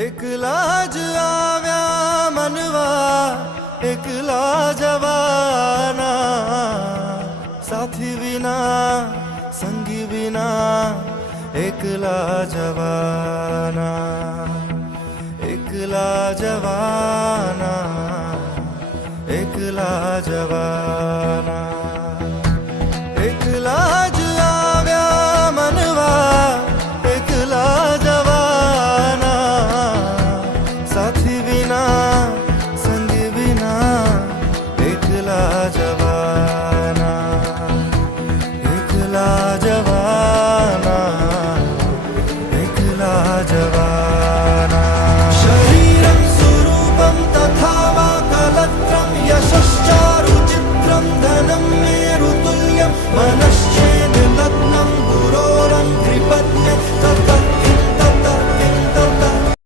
एकला ज आव्या मनवा एकला जवाना, साथी विना संगी विना एकला जवाना, एकला जवाना, एकला जवाना।